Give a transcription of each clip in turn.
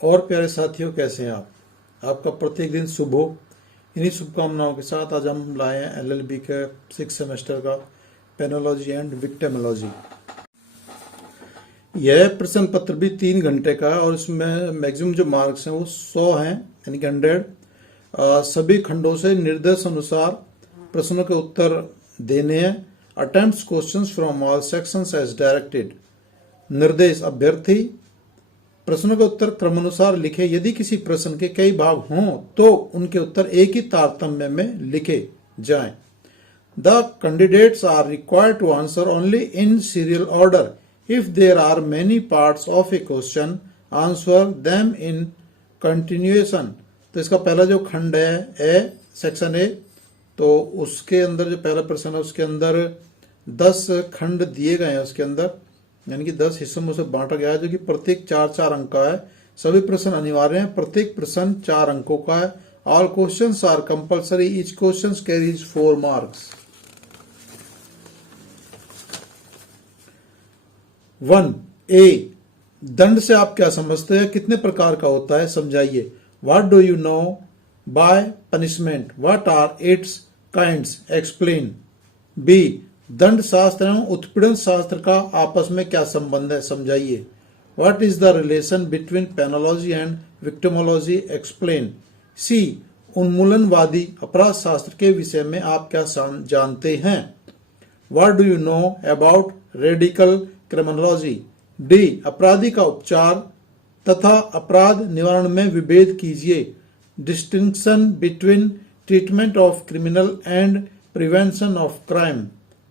और प्यारे साथियों, कैसे हैं आप? आपका प्रत्येक दिन शुभ हो। इन्हीं शुभकामनाओं के साथ आज हम लाए हैं एलएलबी के 6 सेमेस्टर का पेनोलॉजी एंड विक्टिमोलॉजी। यह प्रश्न पत्र भी 3 घंटे का है और इसमें मैक्सिमम जो मार्क्स हैं वो 100 हैं, यानी कि 100। सभी खंडों से निर्देश अनुसार प्रश्नों के उत्तर देने हैं। Attempts questions from all sections as directed. निर्देश: अभ्यर्थी प्रश्नों के उत्तर क्रमानुसार लिखे। यदि किसी प्रश्न के कई भाग हों तो उनके उत्तर एक ही तारतम्य में लिखे जाएं। The candidates are required to answer only in serial order. If there are many parts of a question, answer them in continuation. तो इसका पहला जो खंड है ए, सेक्शन ए, तो उसके अंदर जो पहला प्रश्न है उसके अंदर 10 खंड दिए गए हैं। उसके अंदर यानी कि 10 हिस्सों में उसे बांटा गया है, जो कि प्रत्येक 4-4 अंक का है। सभी प्रश्न अनिवार्य हैं। प्रत्येक प्रश्न 4 अंकों का है। All questions are compulsory. Each question carries 4 marks. 1 A, दंड से आप क्या समझते हैं? कितने प्रकार का होता है, समझाइए। What do you know by punishment? What are its kinds? Explain. B, दंड शास्त्र एवं उत्पीड़न शास्त्र का आपस में क्या संबंध है, समझाइए। What is the relation between penology and victimology? Explain. C, उन्मूलनवादी अपराध शास्त्र के विषय में आप क्या जानते हैं? What do you know about radical criminology? D, अपराधी का उपचार तथा अपराध निवारण में विभेद कीजिए। Distinction between treatment of criminal and prevention of crime.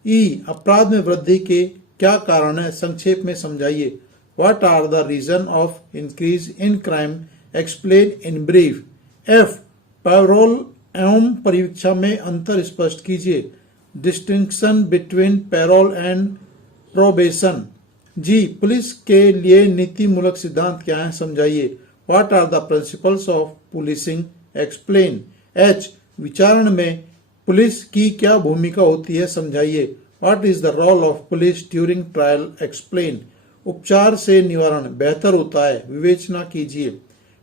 E, अपराध में वृद्धि के क्या कारण है, संक्षेप में समझाइए। What are the reason of increase in crime? Explain in brief. F, parole एवं परीक्षा में अंतर स्पष्ट कीजिए। Distinction between parole and probation. G, police के लिए नीति मूलक सिद्धांत क्या है, समझाइए। What are the principles of policing? Explain. H, विचारण में पुलिस की क्या भूमिका होती है, समझाइए। What is the role of police during trial? Explain. उपचार से निवारण बेहतर होता है, विवेचना कीजिए।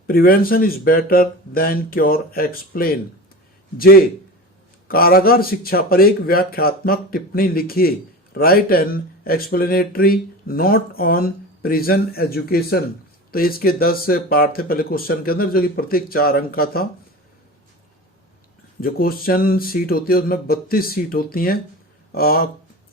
Prevention is better than cure? Explain. J, कारागार शिक्षा पर एक व्याख्यात्मक टिप्पणी लिखिए। Write an explanatory note on prison education. तो इसके 10 पार्ट थे पहले क्वेश्चन के अंदर, जो कि प्रत्येक 4 अंक का था। जो क्वेश्चन सीट होती है उसमें 32 सीट होती हैं।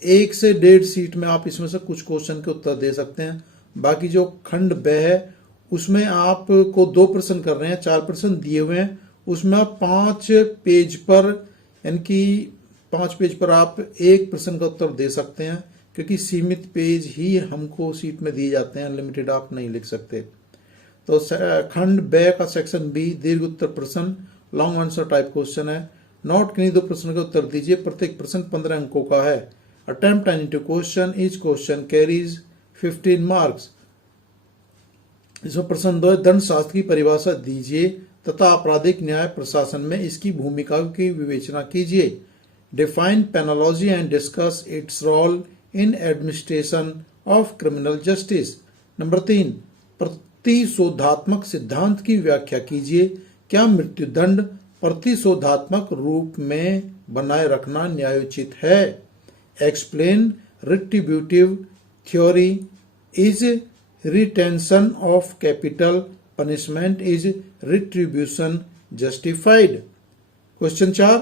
1 से 1.5 सीट में आप इसमें से कुछ क्वेश्चन के उत्तर दे सकते हैं। बाकी जो खंड ब है उसमें आपको 2 प्रश्न कर रहे हैं, 4 प्रश्न दिए हुए हैं। उसमें आप 5 पेज पर, यानी कि 5 पेज पर आप 1 प्रश्न का उत्तर दे सकते हैं, क्योंकि सीमित पेज ही हमको सीट में दिए जाते हैं, लिमिटेड आप नहीं लिख सकते। तो खंड ब का सेक्शन बी, दीर्घ उत्तर प्रश्न, लॉन्ग आंसर टाइप क्वेश्चन है। नोट किन्हीं 2 प्रश्नों के उत्तर दीजिए। प्रत्येक प्रश्न 15 अंकों का है। Attempt any 2 question. Each question carries 15 marks. इसमें प्रश्न 2 है, दंड शास्त्र की परिभाषा दीजिए तथा आपराधिक न्याय प्रशासन में इसकी भूमिका की विवेचना कीजिए। Define penology and discuss its role in administration of criminal justice. Number 3, प्रतिशोधात्मक सिद्धांत की व्याख्या कीजिए। क्या मृत्युदंड प्रतिशोधात्मक रूप में बनाए रखना न्यायोचित है? Explain. Retributive theory is retention of capital. Punishment is retribution justified. Question 4,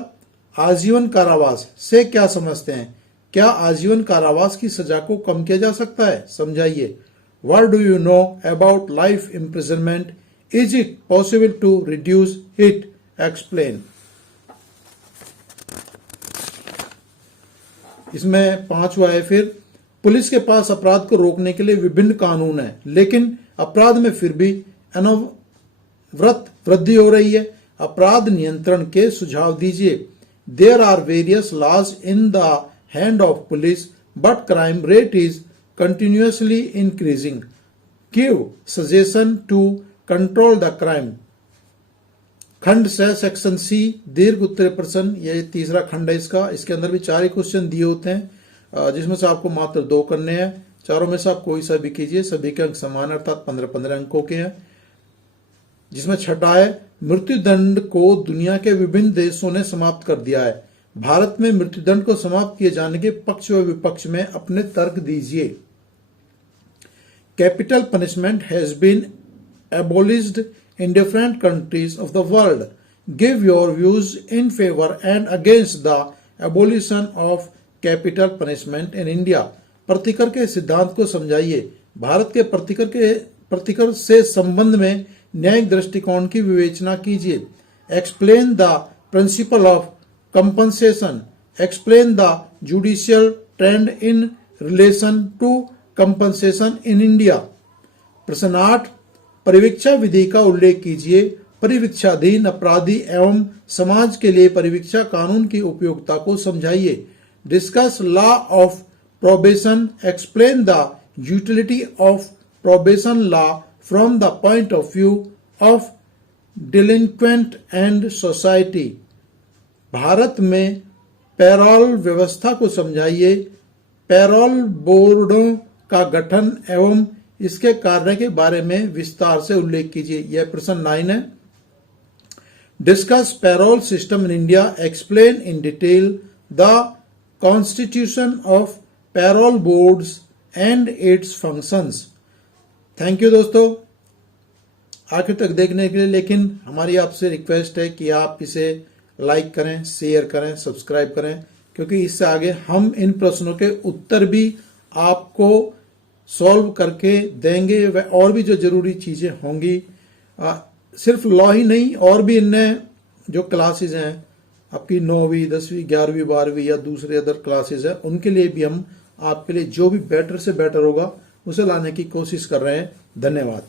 आजीवन कारावास से क्या समझते हैं? क्या आजीवन कारावास की सजा को कम किया जा सकता है, समझाइए। What do you know about life imprisonment? Is it possible to reduce it? Explain. इसमें 5वां है, फिर पुलिस के पास अपराध को रोकने के लिए विभिन्न कानून हैं, लेकिन अपराध में फिर भी अनवरत वृद्धि हो रही है। अपराध नियंत्रण के सुझाव दीजिए। There are various laws in the hand of police, but crime rate is continuously increasing. Give suggestion to control the crime. खंड से सेक्शन सी, दीर्घ उत्तर प्रश्न, ये 3रा खंड है इसका। इसके अंदर भी 4 ही क्वेश्चन दिए होते हैं, जिसमें से आपको मात्र 2 करने हैं। चारों में से आप कोई सा भी कीजिए, सभी के अंक समान अर्थात 15-15 अंकों के हैं। जिसमें छठा है मृत्युदंड को दुनिया के विभिन्न देशों ने समाप्त कर दिया है। भारत में मृत्युदंड को समाप्त किए जाने के पक्ष व विपक्ष में अपने तर्क दीजिए। Capital punishment has been abolished in different countries of the world. Give your views in favor and against the abolition of capital punishment in India. प्रतिकर के सिद्धांत को समझाइए। भारत के प्रतिकर से संबंध में न्यायिक दृष्टिकोण की विवेचना कीजिए। Explain the principle of compensation. Explain the judicial trend in relation to compensation in India. प्रश्न 8 परिवीक्षा विधि का उल्लेख कीजिए। परिवीक्षाधीन अपराधी एवं समाज के लिए परिवीक्षा कानून की उपयोगिता को समझाइए। Discuss law of probation. Explain the utility of probation law from the point of view of delinquent and society. Bharat में पैरोल व्यवस्था को समझाइए। पैरोल बोर्डों का गठन एवं इसके कार्य के बारे में विस्तार से उल्लेख कीजिए। यह प्रश्न 9 है। Discuss parole system in India. Explain in detail the constitution of parole boards and its functions. Thank you दोस्तों आखिर तक देखने के लिए। लेकिन हमारी आपसे रिक्वेस्ट है कि आप इसे लाइक करें, शेयर करें, सब्सक्राइब करें, क्योंकि इससे आगे हम इन प्रश्नों के उत्तर भी आपको सॉल्व करके देंगे व और भी जो जरूरी चीजें होंगी। सिर्फ लॉ ही नहीं, और भी इनमें जो क्लासेस हैं आपकी 9वीं, 10वीं, 11वीं, 12वीं या दूसरे अदर क्लासेस हैं, उनके लिए भी हम आपके लिए जो भी बेटर से बेटर होगा उसे लाने की कोशिश कर रहे हैं। धन्यवाद।